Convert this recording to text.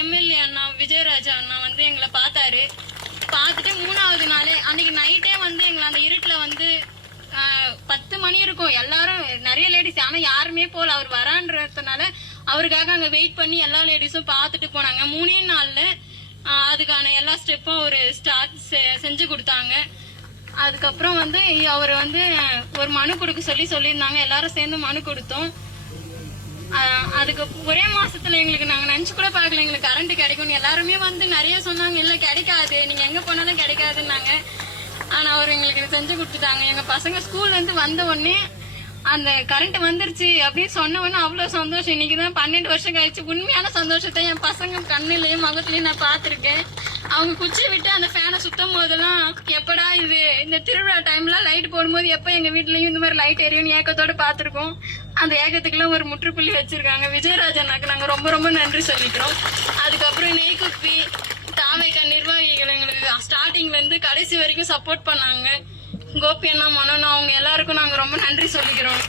MLA அண்ணா விஜயராஜா அண்ணா வந்து எங்களை பார்த்தாரு. பார்த்துட்டு 3வது நாளே அன்னைக்கு நைட்டே வந்து எங்களை அந்த இருட்டுல வந்து 10 மணி இருக்கும், எல்லாரும் நிறைய லேடிஸ், ஆனா யாருமே போல. அவர் வரான்றதுனால அவருக்காக அங்க வெயிட் பண்ணி எல்லா லேடிஸும் பார்த்துட்டு போனாங்க. 3 நாள்ல அதுக்கான எல்லா ஸ்டெப்பும் ஒரு ஸ்டார்ட் செஞ்சு கொடுத்தாங்க. அதுக்கப்புறம் வந்து அவர் வந்து ஒரு மனு கொடுக்க சொல்லியிருந்தாங்க. எல்லாரும் சேர்ந்து மனு கொடுத்தோம். அதுக்கு ஒரே மாசத்துல எங்களுக்கு நாங்க நினைச்சு கூட பாக்கல எங்களுக்கு கரண்ட் கிடைக்கும். எல்லாருமே வந்து நிறைய சொன்னாங்க, இல்ல கிடைக்காது, நீங்க எங்க போனாலும் கிடைக்காதுன்னாங்க. ஆனா அவர் எங்களுக்கு செஞ்சு கொடுத்துட்டாங்க. எங்க பசங்க ஸ்கூல்ல இருந்து வந்த உடனே அந்த கரண்ட் வந்துருச்சு அப்படின்னு சொன்ன உடனே அவ்வளவு சந்தோஷம். இன்னைக்குதான் 12 வருஷம் கழிச்சு உண்மையான சந்தோஷத்தை என் பசங்க கண்ணுலயும் முகத்துலயும் நான் பாத்திருக்கேன். அவங்க குச்சி விட்டு அந்த ஃபேனை சுத்தம் போதெல்லாம் எப்படா இது இந்த திருவிழா டைம்ல லைட் போடும்போது எப்ப எங்க வீட்லயும் இந்த மாதிரி லைட் எரியும் ஏக்கத்தோட பாத்திருக்கோம். அந்த ஏக்கத்துக்குலாம் ஒரு முற்றுப்புள்ளி வச்சிருக்காங்க. விஜயராஜனாக்கு நாங்க ரொம்ப ரொம்ப நன்றி சொல்லிக்கிறோம். அதுக்கப்புறம் நெய்குப்பி தாவேக்கா நிர்வாகிகள் எங்களுக்கு ஸ்டார்டிங்ல இருந்து கடைசி வரைக்கும் சப்போர்ட் பண்ணாங்க. கோபி அண்ணா, மனோனா, அவங்க எல்லாருக்கும் நாங்க ரொம்ப நன்றி சொல்லிக்கிறோம்.